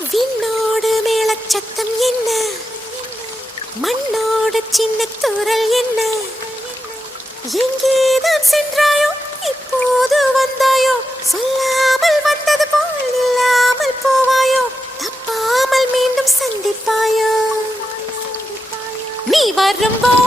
விண்ணோடு மேளச்சத்தம் என்ன, மண்ணோடு சின்ன தூரல் என்ன, எங்கேதான் சென்றாயோ இப்போது வந்தாயோ, சொல்லாமல் வந்தது போல் இல்லாமல் போவாயோ, தப்பாமல் மீண்டும் சந்திப்பாயோ, நீ வரும்போ